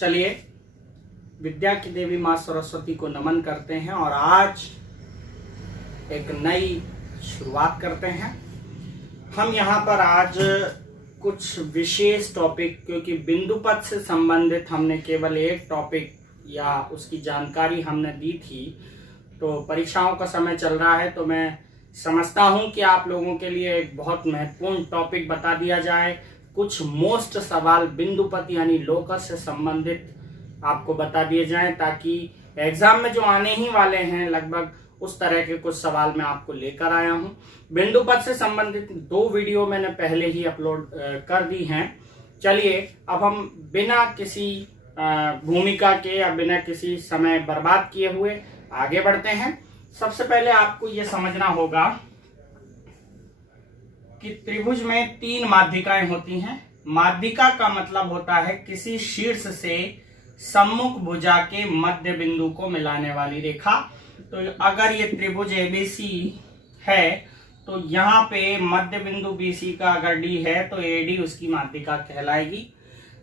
चलिए विद्या की देवी माँ सरस्वती को नमन करते हैं और आज एक नई शुरुआत करते हैं। हम यहाँ पर आज कुछ विशेष टॉपिक, क्योंकि बिंदु पद से संबंधित हमने केवल एक टॉपिक या उसकी जानकारी हमने दी थी, तो परीक्षाओं का समय चल रहा है, तो मैं समझता हूँ कि आप लोगों के लिए एक बहुत महत्वपूर्ण टॉपिक बता दिया जाए। कुछ मोस्ट सवाल बिंदु पद यानी लोकस से संबंधित आपको बता दिए जाएं, ताकि एग्जाम में जो आने ही वाले हैं लगभग उस तरह के कुछ सवाल मैं आपको लेकर आया हूं। बिंदु पद से संबंधित 2 वीडियो मैंने पहले ही अपलोड कर दी हैं। चलिए अब हम बिना किसी भूमिका के या बिना किसी समय बर्बाद किए हुए आगे बढ़ते हैं। सबसे पहले आपको यह समझना होगा कि त्रिभुज में 3 माध्यिकाएं होती हैं। माध्यिका का मतलब होता है किसी शीर्ष से सम्मुख भुजा के मध्य बिंदु को मिलाने वाली रेखा। तो अगर ये त्रिभुज एबीसी है तो यहाँ पे मध्य बिंदु बीसी का अगर डी है तो एडी उसकी माध्यिका कहलाएगी।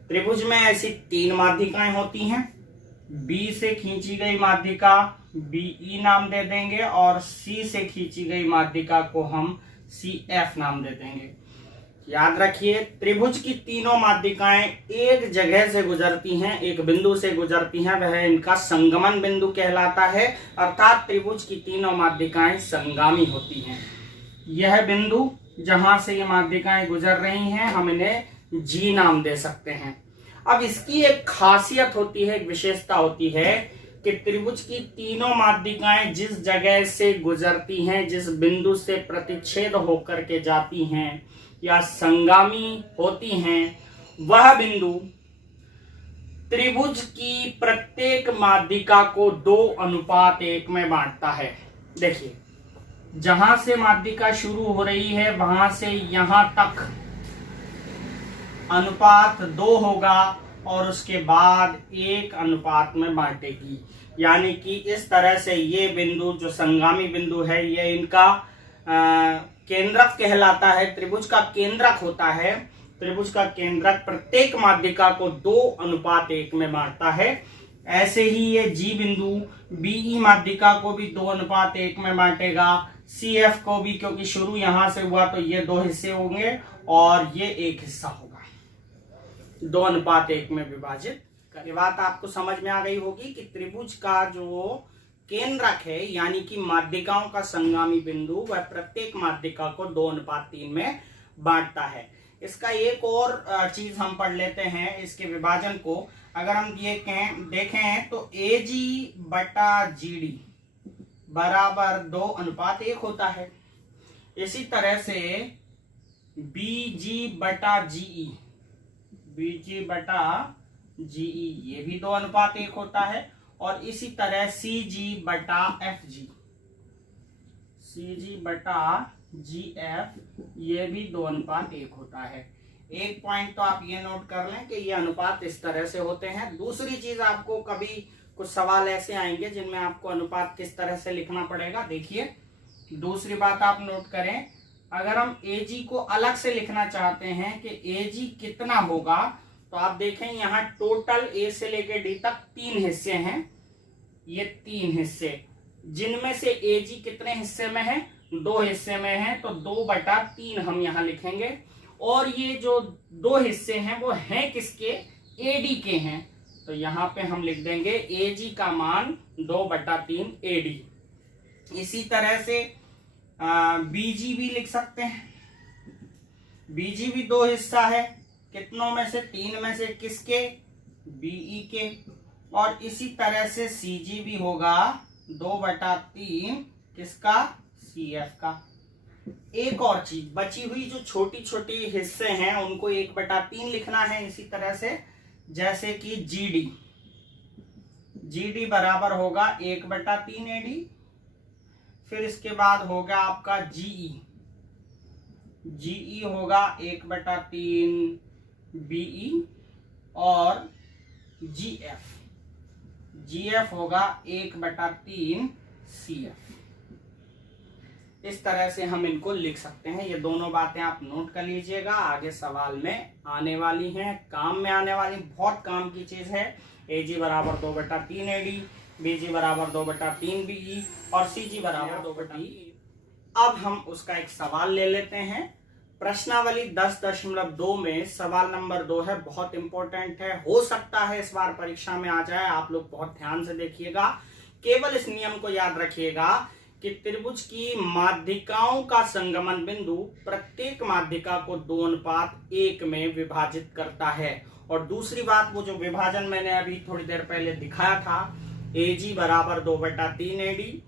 त्रिभुज में ऐसी 3 माध्यिकाएं होती हैं। बी से खींची गई माध्यिका बीई नाम दे देंगे और सी से खींची गई माध्यिका को हम CF नाम दे देंगे। याद रखिए, त्रिभुज की तीनों माध्यिकाएं एक जगह से गुजरती हैं, एक बिंदु से गुजरती हैं, वह इनका संगमन बिंदु कहलाता है। अर्थात त्रिभुज की तीनों माध्यिकाएं संगामी होती हैं। यह बिंदु जहां से ये माध्यिकाएं गुजर रही हैं हम इन्हें G नाम दे सकते हैं। अब इसकी एक खासियत होती है, एक विशेषता होती है कि त्रिभुज की तीनों माध्यिकाएं जिस जगह से गुजरती हैं, जिस बिंदु से प्रतिच्छेद होकर के जाती हैं या संगामी होती हैं, वह बिंदु त्रिभुज की प्रत्येक माध्यिका को 2:1 में बांटता है। देखिए, जहां से माध्यिका शुरू हो रही है वहां से यहां तक अनुपात 2 होगा और उसके बाद 1:1 में बांटेगी। यानी कि इस तरह से ये बिंदु जो संगामी बिंदु है ये इनका केंद्रक कहलाता है। त्रिभुज का केंद्रक होता है। त्रिभुज का केंद्रक प्रत्येक माध्यिका को 2:1 में बांटता है। ऐसे ही ये जी बिंदु बीई माध्यिका को भी 2:1 में बांटेगा। CF को भी, क्योंकि शुरू यहां से हुआ तो ये 2 हिस्से होंगे और ये 1 हिस्सा होगा। 2:1 में विभाजित। ये बात आपको समझ में आ गई होगी कि त्रिभुज का जो केंद्रक है यानी कि माध्यिकाओं का संगामी बिंदु वह प्रत्येक माध्यिका को 2:3 में बांटता है। इसका एक और चीज हम पढ़ लेते हैं, इसके विभाजन को। अगर हम ये देखें तो AG बटा GD बराबर 2:1 होता है। इसी तरह से BG बटा GE ये भी 2:1 होता है। और इसी तरह CG बटा GF ये भी 2:1 होता है। एक पॉइंट तो आप ये नोट कर लें कि ये अनुपात इस तरह से होते हैं। दूसरी चीज, आपको कभी कुछ सवाल ऐसे आएंगे जिनमें आपको अनुपात किस तरह से लिखना पड़ेगा। देखिए, दूसरी बात आप नोट करें, अगर हम AG को अलग से लिखना चाहते हैं कि AG कितना होगा, तो आप देखें यहाँ टोटल A से लेकर D तक 3 हिस्से हैं। ये 3 हिस्से, जिनमें से AG कितने हिस्से में है? 2 हिस्से में है, तो 2/3 हम यहाँ लिखेंगे। और ये जो 2 हिस्से हैं वो हैं किसके? AD के हैं। तो यहाँ पे हम लिख देंगे AG का मान 2/3 AD। इसी तरह से BG भी लिख सकते हैं। BG भी 2 हिस्सा है। कितनों में से? 3 में से। किसके? BE के। और इसी तरह से CG भी होगा 2/3 किसका? CF का। एक और चीज, बची हुई जो छोटी छोटी हिस्से हैं उनको 1/3 लिखना है। इसी तरह से जैसे कि GD बराबर होगा 1/3 AD। फिर इसके बाद होगा आपका GE होगा 1/3 BE और GF होगा 1/3 CF। इस तरह से हम इनको लिख सकते हैं। ये दोनों बातें आप नोट कर लीजिएगा, आगे सवाल में आने वाली हैं, काम में आने वाली, बहुत काम की चीज है। AG बराबर 2/3 AD, BG बराबर 2/3 BE और CG बराबर 2/3। अब हम उसका एक सवाल ले लेते हैं। प्रश्नावली 10.2 में सवाल नंबर 2 है, बहुत इंपॉर्टेंट है, हो सकता है इस बार परीक्षा में आ जाए। आप लोग बहुत ध्यान से देखिएगा, केवल इस नियम को याद रखिएगा कि त्रिभुज की माध्यिकाओं का संगमन बिंदु प्रत्येक माध्यिका को 2:1 में विभाजित करता है। और दूसरी बात, वो जो विभाजन मैंने अभी थोड़ी देर पहले दिखाया था, AG बराबर 2/3 AD,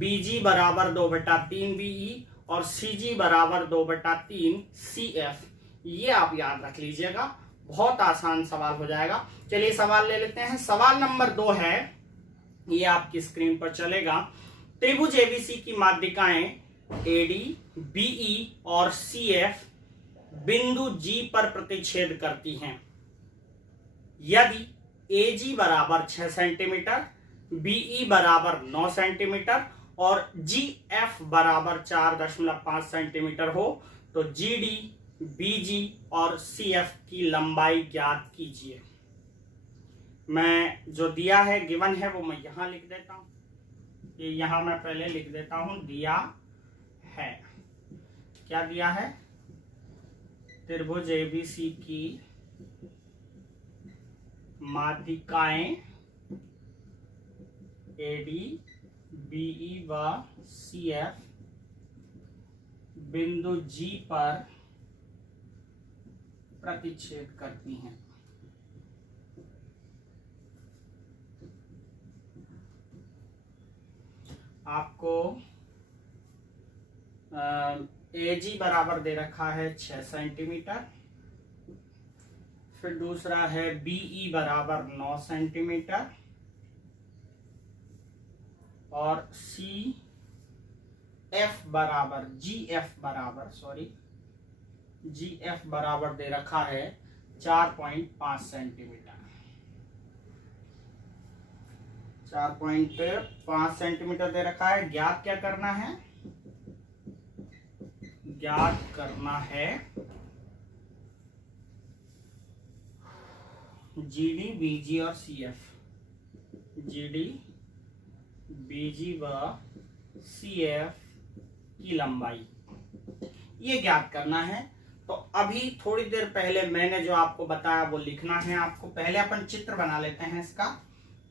BG बराबर 2/3 BE और CG बराबर 2/3 CF, ये आप याद रख लीजिएगा, बहुत आसान सवाल हो जाएगा। चलिए सवाल ले लेते हैं। सवाल नंबर 2 है, ये आपकी स्क्रीन पर चलेगा। त्रिभुज ABC की माध्यिकाएं AD, BE और CF बिंदु G पर प्रतिच्छेद करती हैं। यदि AG बराबर 6 सेंटीमीटर, BE बराबर 9 सेंटीमीटर और GF बराबर 4.5 सेंटीमीटर हो तो GD, BG और CF की लंबाई ज्ञात कीजिए। मैं जो दिया है, गिवन है, वो मैं यहां लिख देता हूं। ये यहां मैं पहले लिख देता हूं, दिया है, क्या दिया है? त्रिभुज ABC की माध्यिकाएं AD, BE व CF बिंदु G पर प्रतिच्छेद करती हैं। आपको AG बराबर दे रखा है 6 सेंटीमीटर, फिर दूसरा है BE बराबर 9 सेंटीमीटर और GF बराबर दे रखा है 4.5 सेंटीमीटर। 4.5 सेंटीमीटर दे रखा है। ज्ञात क्या करना है? ज्ञात करना है GD, BG और CF। GD, BG व CF की लंबाई, ये ज्ञात करना है। तो अभी थोड़ी देर पहले मैंने जो आपको बताया वो लिखना है आपको। पहले अपन चित्र बना लेते हैं इसका।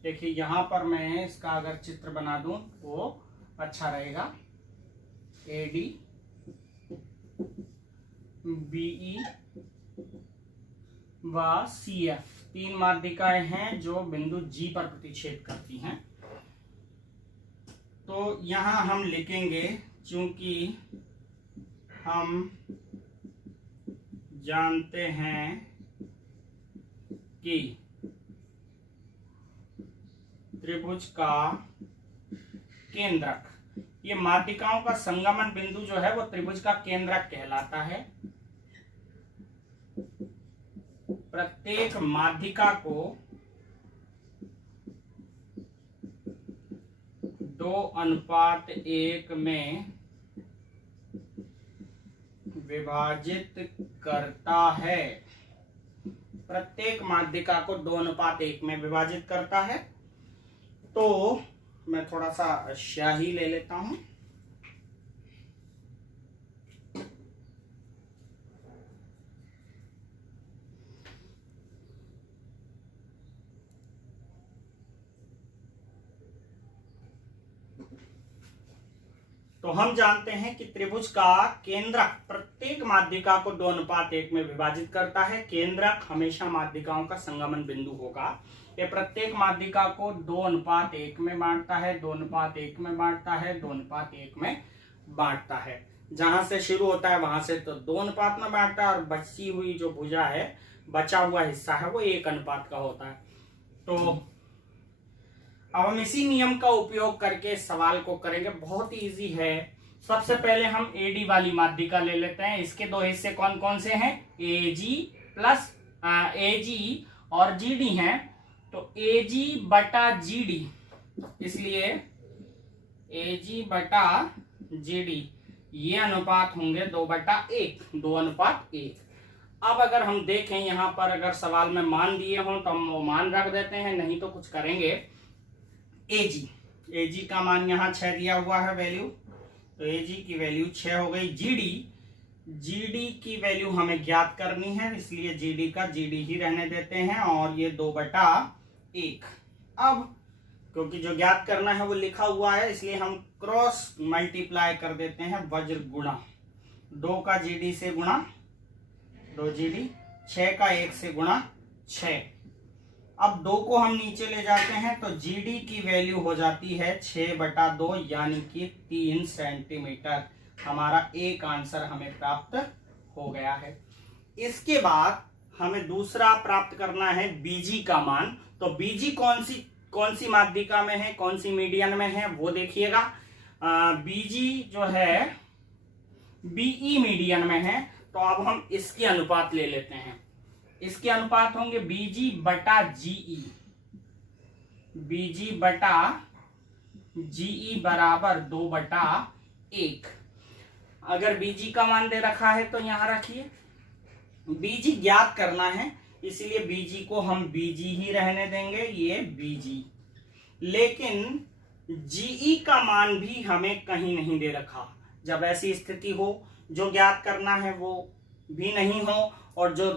देखिए यहां पर मैं इसका अगर चित्र बना दूं वो अच्छा रहेगा। AD, BE व CF तीन माध्यिकाएं हैं जो बिंदु G पर प्रतिच्छेद करती हैं। तो यहां हम लिखेंगे, चूंकि हम जानते हैं कि त्रिभुज का केंद्रक, ये माध्यिकाओं का संगमन बिंदु जो है वो त्रिभुज का केंद्रक कहलाता है। प्रत्येक माध्यिका को 2:1 में विभाजित करता है। प्रत्येक माध्यिका को 2:1 में विभाजित करता है। तो मैं थोड़ा सा स्याही ले लेता हूं। तो हम जानते हैं कि त्रिभुज का केंद्रक प्रत्येक माध्यिका को 2:1 में विभाजित करता है। केंद्रक हमेशा माध्यिकाओं का संगमन बिंदु होगा। ये प्रत्येक माध्यिका को 2:1 में बांटता है, 2:1 में बांटता है, 2:1 में बांटता है। जहां से शुरू होता है वहां से तो 2:1 में बांटता है और बची हुई जो भुजा है, बचा हुआ हिस्सा है, वो 1:1 का होता है। तो अब हम इसी नियम का उपयोग करके सवाल को करेंगे। बहुत ही इजी है। सबसे पहले हम AD वाली माध्यिका ले लेते हैं। इसके दो हिस्से कौन कौन से हैं? AG और GD हैं। तो AG बटा GD, इसलिए AG बटा GD ये अनुपात होंगे 2/1, 2:1। अब अगर हम देखें यहाँ पर, अगर सवाल में मान दिए हों तो हम वो मान रख देते हैं, नहीं तो कुछ करेंगे। एजी का मान यहाँ 6 दिया हुआ है वैल्यू, तो एजी की वैल्यू 6 हो गई। जीडी की वैल्यू हमें ज्ञात करनी है, इसलिए जीडी का जीडी ही रहने देते हैं और ये 2/1। अब क्योंकि जो ज्ञात करना है वो लिखा हुआ है, इसलिए हम क्रॉस मल्टीप्लाई कर देते हैं, वज्र गुणा 2 का जीडी से गुणा 2 जीडी, 6 का 1 से गुणा 6। अब 2 को हम नीचे ले जाते हैं तो जीडी की वैल्यू हो जाती है 6/2 यानी कि 3 सेंटीमीटर। हमारा एक आंसर हमें प्राप्त हो गया है। इसके बाद हमें दूसरा प्राप्त करना है बीजी का मान। तो बीजी कौन सी माध्यिका में है, कौन सी मीडियन में है, वो देखिएगा। बीजी जो है बीई मीडियन में है, तो अब हम इसके अनुपात ले लेते हैं। इसके अनुपात होंगे बीजी बटा जीई, बीजी बटा जीई बराबर 2/1। अगर बीजी का मान दे रखा है तो यहां रखिए, बीजी ज्ञात करना है, इसलिए बीजी को हम बीजी ही रहने देंगे, ये बीजी। लेकिन जीई का मान भी हमें कहीं नहीं दे रखा। जब ऐसी स्थिति हो, जो ज्ञात करना है वो भी नहीं हो और जो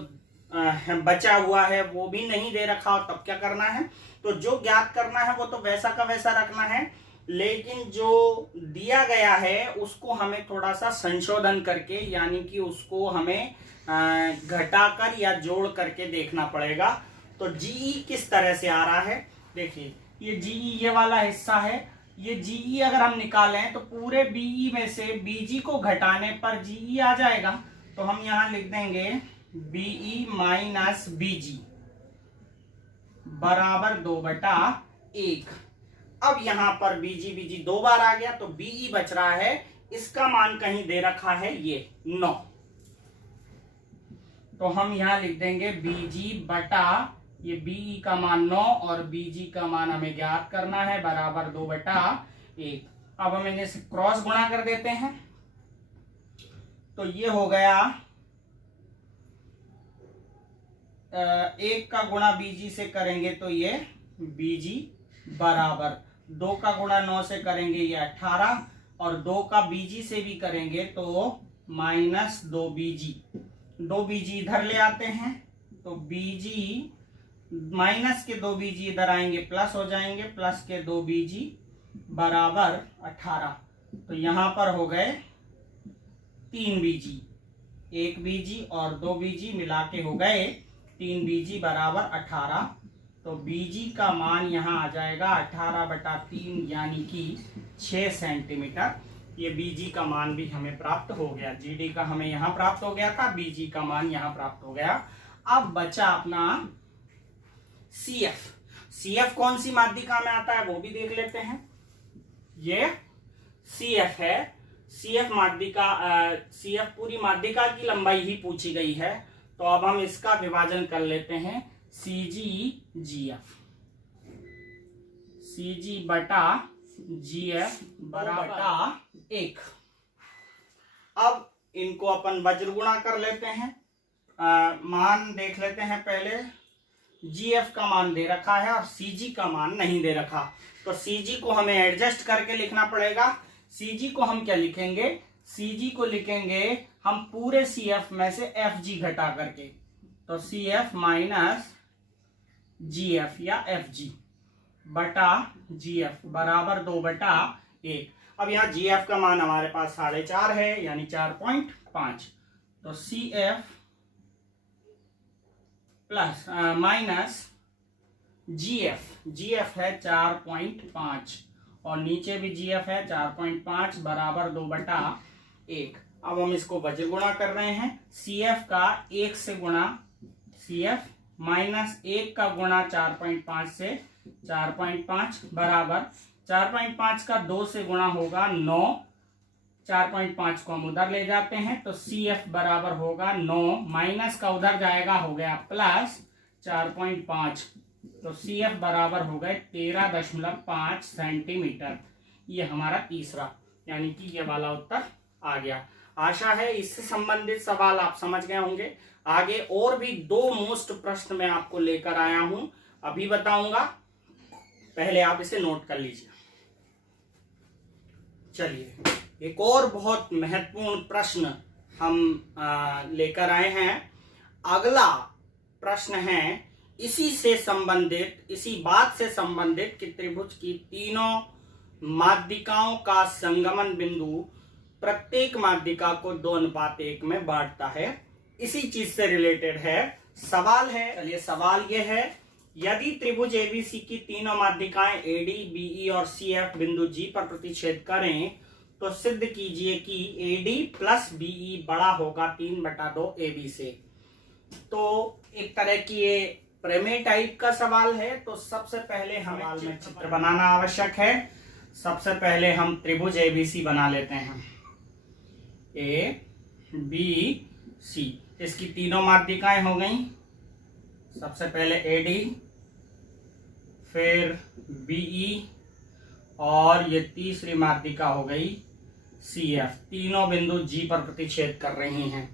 बचा हुआ है वो भी नहीं दे रखा, और तब क्या करना है, तो जो ज्ञात करना है वो तो वैसा का वैसा रखना है, लेकिन जो दिया गया है उसको हमें थोड़ा सा संशोधन करके, यानी कि उसको हमें घटाकर या जोड़ करके देखना पड़ेगा। तो जीई किस तरह से आ रहा है, देखिए ये जीई ये वाला हिस्सा है, ये जीई अगर हम निकालें तो पूरे बीई में से बीजी को घटाने पर जीई आ जाएगा। तो हम यहां लिख देंगे बीई माइनस बीजी बराबर 2/1। अब यहां पर बीजी 2 बार आ गया तो बीई बच रहा है, इसका मान कहीं दे रखा है ये 9। तो हम यहां लिख देंगे बीजी बटा ये बीई का मान 9 और बीजी का मान हमें ज्ञात करना है बराबर 2/1। अब हम इन्हें क्रॉस गुणा कर देते हैं, तो ये हो गया 1 का गुणा बीजी से करेंगे तो ये बीजी बराबर 2 का गुणा 9 से करेंगे ये 18 और 2 का बीजी से भी करेंगे तो -2 बीजी। 2 बीजी इधर ले आते हैं तो बीजी माइनस के 2 बीजी इधर आएंगे प्लस हो जाएंगे, प्लस के 2 बीजी बराबर 18। तो यहां पर हो गए 3 बीजी, 1 बीजी और 2 बीजी मिला के हो गए 3 बीजी बराबर 18। तो बीजी का मान यहाँ आ जाएगा 18/3 यानी कि 6 सेंटीमीटर। ये बीजी का मान भी हमें प्राप्त हो गया, जीडी का हमें यहाँ प्राप्त हो गया था, बीजी का मान यहाँ प्राप्त हो गया। अब बचा अपना सीएफ कौन सी माध्यिका में आता है वो भी देख लेते हैं। ये सीएफ है, सीएफ माध्यिका, सीएफ पूरी माध्यिका की लंबाई ही पूछी गई है, तो अब हम इसका विभाजन कर लेते हैं CGGF, CG बटा GF बराबर 1। अब इनको अपन वज्र गुणा कर लेते हैं। मान देख लेते हैं पहले, GF का मान दे रखा है और CG का मान नहीं दे रखा, तो CG को हमें एडजस्ट करके लिखना पड़ेगा। CG को हम क्या लिखेंगे, CG को लिखेंगे हम पूरे CF में से FG घटा करके, तो CF माइनस GF या FG बटा GF बराबर 2/1। अब यहाँ GF का मान हमारे पास 4.5 है यानी 4.5, तो CF प्लस माइनस GF है 4.5 और नीचे भी GF है 4.5 बराबर 2/1। अब हम इसको वज्र गुणा कर रहे हैं, CF का 1 से गुणा, CF माइनस 1 का गुणा 4.5 से 4.5 बराबर 4.5 का 2 से गुणा होगा 9, 4.5 को हम उधर ले जाते हैं तो CF बराबर होगा 9, माइनस का उधर जाएगा हो गया प्लस 4.5, तो CF बराबर हो गए 13.5 सेंटीमीटर। ये हमारा तीसरा यानी कि ये वाला उत्तर आ गया। आशा है इससे संबंधित सवाल आप समझ गए होंगे। आगे और भी 2 मोस्ट प्रश्न मैं आपको लेकर आया हूं, अभी बताऊंगा, पहले आप इसे नोट कर लीजिए। चलिए एक और बहुत महत्वपूर्ण प्रश्न हम लेकर आए हैं। अगला प्रश्न है इसी से संबंधित, इसी बात से संबंधित कि त्रिभुज की तीनों माध्यिकाओं का संगमन बिंदु प्रत्येक माध्यिका को 2:1 में बांटता है। इसी चीज से रिलेटेड है सवाल है। चलिए सवाल यह है, यदि त्रिभुज एबीसी की तीनों माध्यिकाएं एडी, बीई और सीएफ बिंदु जी पर प्रतिच्छेद करें तो सिद्ध कीजिए कि एडी प्लस बीई बड़ा होगा 3/2 एबी से। तो एक तरह की ये प्रमेय टाइप का सवाल है। तो सबसे पहले सवाल में चित्र बनाना आवश्यक है। सबसे पहले हम त्रिभुज एबीसी बना लेते हैं, ए बी सी। इसकी तीनों माध्यिकाएं हो गई, सबसे पहले एडी, फिर बीई और ये तीसरी माध्यिका हो गई सीएफ। तीनों बिंदु जी पर प्रतिच्छेद कर रही हैं।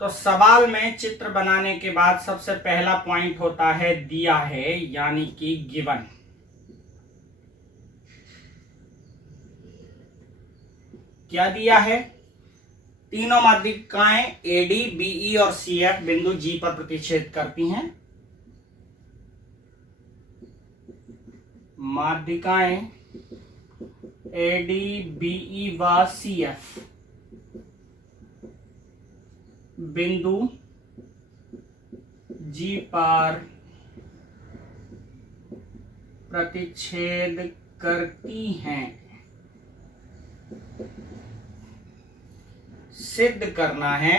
तो सवाल में चित्र बनाने के बाद सबसे पहला पॉइंट होता है दिया है, यानी कि गिवन। क्या दिया है? तीनों माध्यिकाएं एडी, बीई और सीएफ बिंदु जी पर प्रतिच्छेद करती हैं। माध्यिकाएं एडी, बीई व सीएफ बिंदु जी पर प्रतिच्छेद करती हैं। सिद्ध करना है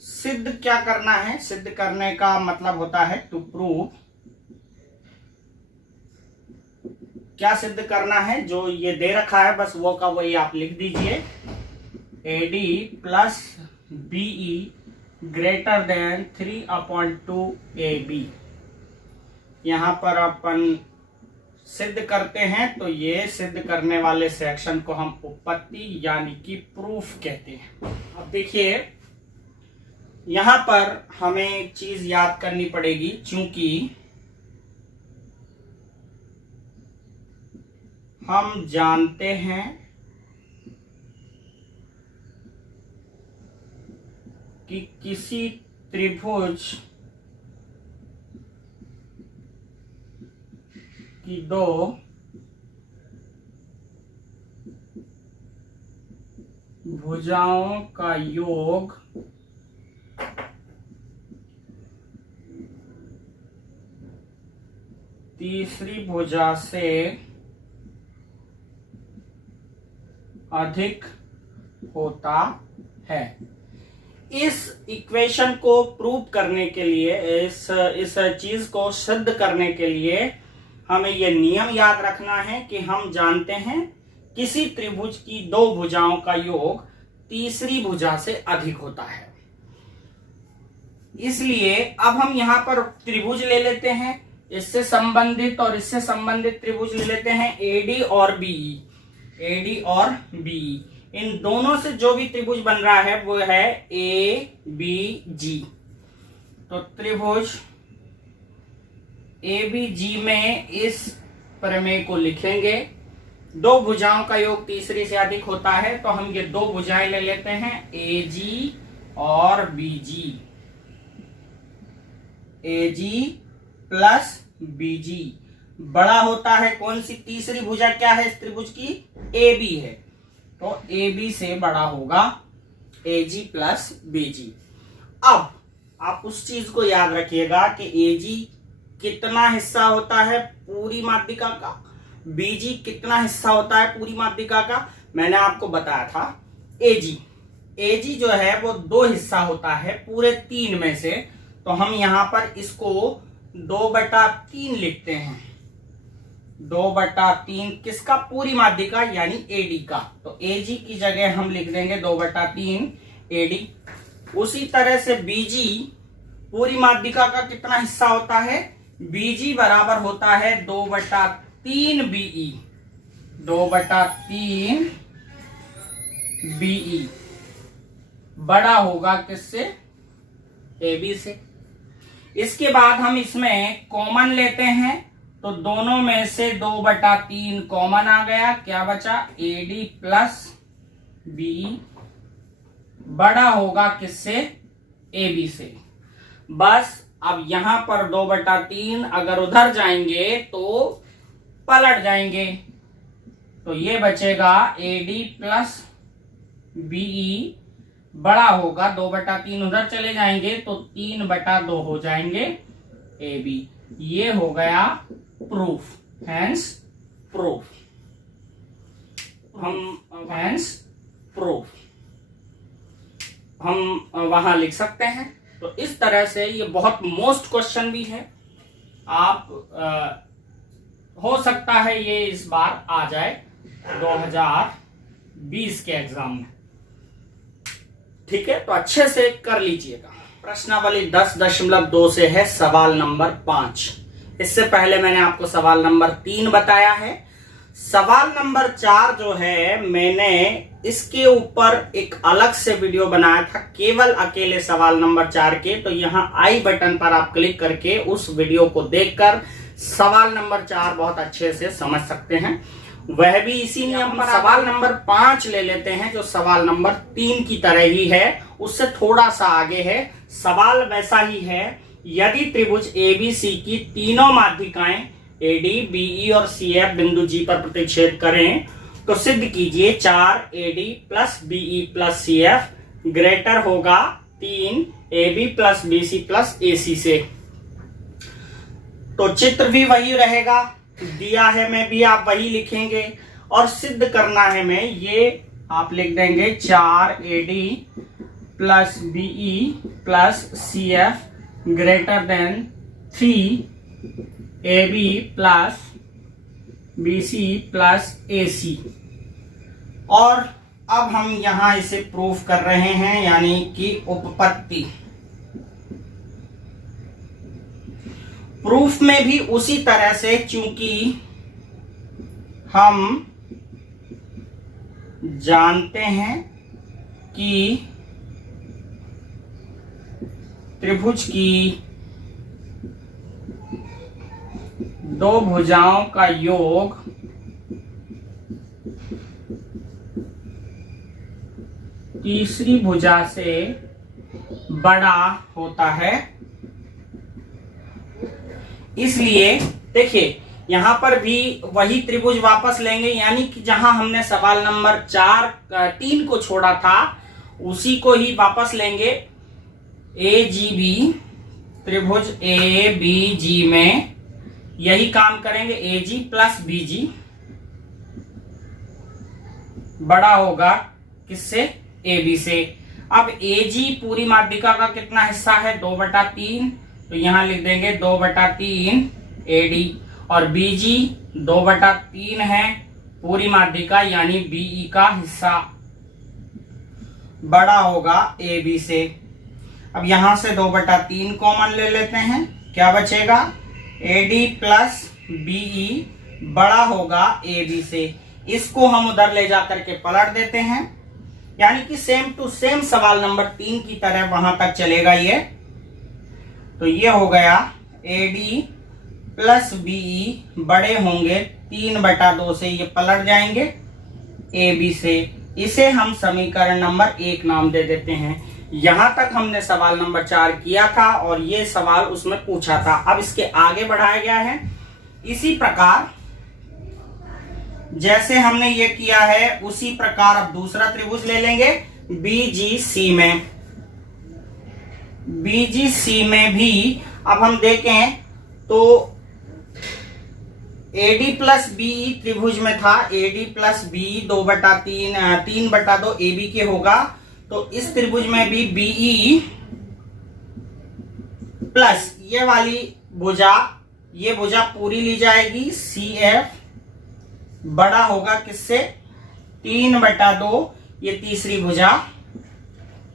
सिद्ध क्या करना है? सिद्ध करने का मतलब होता है टू प्रूव। क्या सिद्ध करना है? जो ये दे रखा है बस वो का वही आप लिख दीजिए। AD plus BE greater than 3/2 AB। यहां पर अपन सिद्ध करते हैं, तो ये सिद्ध करने वाले सेक्शन को हम उपपत्ति यानी कि प्रूफ कहते हैं। अब देखिए यहां पर हमें एक चीज याद करनी पड़ेगी, चूंकि हम जानते हैं कि किसी त्रिभुज की 2 भुजाओं का योग तीसरी भुजा से अधिक होता है। इस इक्वेशन को प्रूव करने के लिए, इस चीज को सिद्ध करने के लिए हमें यह नियम याद रखना है कि हम जानते हैं किसी त्रिभुज की 2 भुजाओं का योग तीसरी भुजा से अधिक होता है। इसलिए अब हम यहां पर त्रिभुज ले लेते हैं, इससे संबंधित और इससे संबंधित त्रिभुज ले लेते हैं एडी और बीई। एडी और बीई, इन दोनों से जो भी त्रिभुज बन रहा है वो है ए बी जी। तो त्रिभुज ए बी जी में इस प्रमेय को लिखेंगे। 2 भुजाओं का योग तीसरी से अधिक होता है, तो हम ये 2 भुजाएं ले लेते हैं, ए जी और बी जी। ए जी प्लस बी जी बड़ा होता है, कौन सी तीसरी भुजा क्या है इस त्रिभुज की? ए बी है, तो ए बी से बड़ा होगा ए जी प्लस बी जी। अब आप उस चीज को याद रखिएगा कि ए जी कितना हिस्सा होता है पूरी माध्यिका का, बीजी कितना हिस्सा होता है पूरी माध्यिका का। मैंने आपको बताया था एजी जो है वो 2 हिस्सा होता है पूरे 3 में से। तो हम यहां पर इसको 2/3 लिखते हैं। 2/3 किसका? पूरी माध्यिका यानी एडी का। तो एजी की जगह हम लिख देंगे 2/3 एडी। उसी तरह से बीजी पूरी माध्यिका का कितना हिस्सा होता है? BG बराबर होता है 2/3 BE, 2/3 BE बड़ा होगा किससे? AB से। इसके बाद हम इसमें कॉमन लेते हैं, तो दोनों में से 2/3 कॉमन आ गया, क्या बचा? AD प्लस BE बड़ा होगा किससे? AB से। बस अब यहां पर 2/3 अगर उधर जाएंगे तो पलट जाएंगे, तो ये बचेगा AD प्लस BE बड़ा होगा 2/3 उधर चले जाएंगे तो 3/2 हो जाएंगे AB। ये हो गया प्रूफ, हेंस प्रूफ। हम वहां लिख सकते हैं। तो इस तरह से ये बहुत मोस्ट क्वेश्चन भी है, आप हो सकता है ये इस बार आ जाए 2020 के एग्जाम में। ठीक है, तो अच्छे से कर लीजिएगा। प्रश्नावली 10.2 से है सवाल नंबर 5। इससे पहले मैंने आपको सवाल नंबर 3 बताया है। सवाल नंबर 4 जो है, मैंने इसके ऊपर एक अलग से वीडियो बनाया था केवल अकेले सवाल नंबर 4 के। तो यहाँ आई बटन पर आप क्लिक करके उस वीडियो को देखकर सवाल नंबर 4 बहुत अच्छे से समझ सकते हैं। वह भी इसी नियम पर। सवाल नंबर 5 ले लेते हैं जो सवाल नंबर 3 की तरह ही है, उससे थोड़ा सा आगे है। सवाल वैसा ही है, यदि त्रिभुज ABC की तीनों माध्यिकाएं AD, BE और CF बिंदु G पर प्रतिच्छेद करें तो सिद्ध कीजिए 4AD plus BE plus CF greater होगा 3AB plus BC plus AC से। तो चित्र भी वही रहेगा, दिया है मैं भी आप वही लिखेंगे, और सिद्ध करना है मैं, ये आप लिख देंगे 4AD plus BE plus CF greater than 3AB plus BC plus AC। और अब हम यहां इसे प्रूफ कर रहे हैं, यानी कि उपपत्ति। प्रूफ में भी उसी तरह से, चूंकि हम जानते हैं कि त्रिभुज की दो भुजाओं का योग तीसरी भुजा से बड़ा होता है। इसलिए देखिए यहां पर भी वही त्रिभुज वापस लेंगे, यानी कि जहां हमने सवाल नंबर 3 को छोड़ा था उसी को ही वापस लेंगे। AGB त्रिभुज ABG में यही काम करेंगे, AG प्लस BG बड़ा होगा किससे? AB से। अब AG पूरी माध्यिका का कितना हिस्सा है? 2/3, तो यहां लिख देंगे 2/3 AD, और BG 2/3 है पूरी माध्यिका, यानी BE का हिस्सा बड़ा होगा AB से। अब यहां से 2/3 कॉमन ले लेते हैं, क्या बचेगा? AD प्लस BE बड़ा होगा AB से। इसको हम उधर ले जाकर के पलट देते हैं, यानी कि सेम टू सेम सवाल नंबर 3 की तरह वहां तक चलेगा ये। तो ये हो गया AD प्लस BE बड़े होंगे 3/2 से, ये पलट जाएंगे AB से। इसे हम समीकरण नंबर 1 नाम दे देते हैं। यहां तक हमने सवाल नंबर 4 किया था और ये सवाल उसमें पूछा था। अब इसके आगे बढ़ाया गया है। इसी प्रकार जैसे हमने ये किया है उसी प्रकार अब दूसरा त्रिभुज ले लेंगे BGC में। BGC में भी अब हम देखें तो AD प्लस BE त्रिभुज में था, AD प्लस BE 3/2 AB के होगा। तो इस त्रिभुज में भी BE प्लस ये वाली भुजा, ये भुजा पूरी ली जाएगी, CF बड़ा होगा किससे? 3/2 ये तीसरी भुजा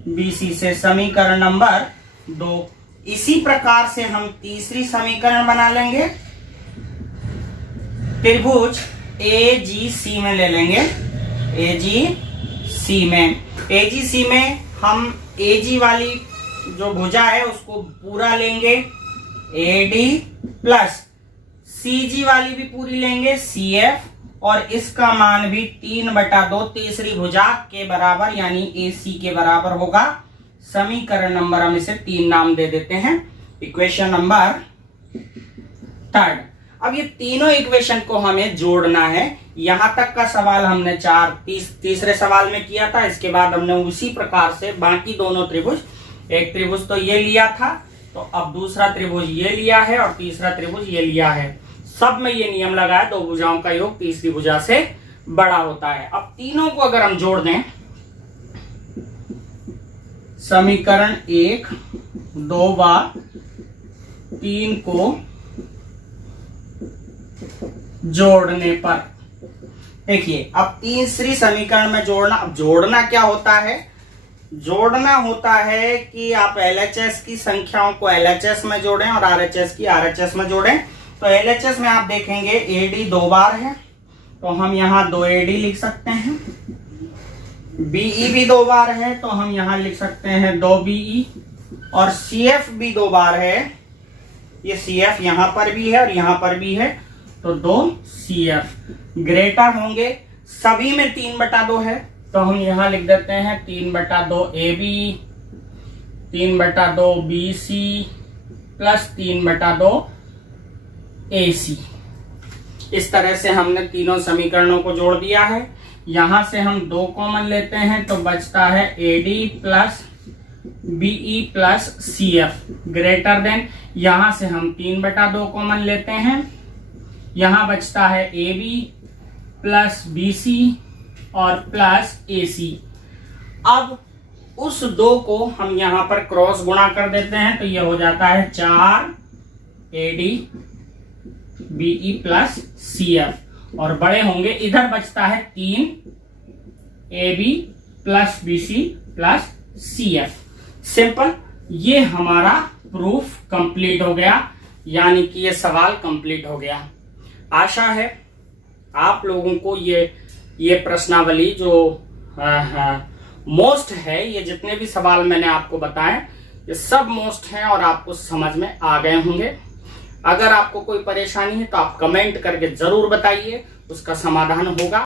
BC से। समीकरण नंबर 2। इसी प्रकार से हम तीसरी समीकरण बना लेंगे, त्रिभुज AGC में ले लेंगे। AGC में हम AG वाली जो भुजा है उसको पूरा लेंगे AD प्लस CG वाली भी पूरी लेंगे CF, और इसका मान भी 3/2 तीसरी भुजा के बराबर यानी AC के बराबर होगा। समीकरण नंबर हम इसे 3 नाम दे देते हैं। Equation number 3। अब ये तीनों इक्वेशन को हमें जोड़ना है। यहां तक का सवाल हमने तीसरे सवाल में किया था। इसके बाद हमने उसी प्रकार से बाकी दोनों त्रिभुज, एक त्रिभुज तो ये लिया था, तो अब दूसरा त्रिभुज ये लिया है और तीसरा त्रिभुज ये लिया है। सब में ये नियम लगाया, 2 भुजाओं का योग तीसरी भुजा से बड़ा होता है। अब तीनों को अगर हम जोड़ दें, समीकरण 1, 2 व 3 को जोड़ने पर देखिए, अब तीसरी समीकरण में जोड़ना क्या होता है? जोड़ना होता है कि आप LHS की संख्याओं को LHS में जोड़ें और RHS की RHS में जोड़ें। तो LHS में आप देखेंगे AD 2 बार है, तो हम यहाँ 2 AD लिख सकते हैं। BE भी 2 बार है, तो हम यहाँ लिख सकते हैं 2 BE, और CF भी 2 बार है। ये CF यहाँ पर भी है और यहाँ पर भी है, तो 2 CF ग्रेटर होंगे। सभी में 3/2 है, तो हम यहाँ लिख देते हैं 3/2 AB, 3/2 BC प्लस 3/2 AC। इस तरह से हमने तीनों समीकरणों को जोड़ दिया है। यहां से हम 2 कॉमन लेते हैं, तो बचता है AD plus BE plus CF greater than. यहां से हम 3/2 कॉमन लेते हैं, यहां बचता है AB प्लस BC और प्लस AC। अब उस 2 को हम यहां पर क्रॉस गुणा कर देते हैं, तो यह हो जाता है 4 AD BE प्लस CF, और बड़े होंगे, इधर बचता है 3 AB plus BC plus CF। Simple, ये हमारा प्रूफ कंप्लीट हो गया, यानी कि ये सवाल कंप्लीट हो गया। आशा है आप लोगों को ये प्रश्नावली जो मोस्ट है, ये जितने भी सवाल मैंने आपको बताए ये सब मोस्ट हैं और आपको समझ में आ गए होंगे। अगर आपको कोई परेशानी है तो आप कमेंट करके जरूर बताइए, उसका समाधान होगा।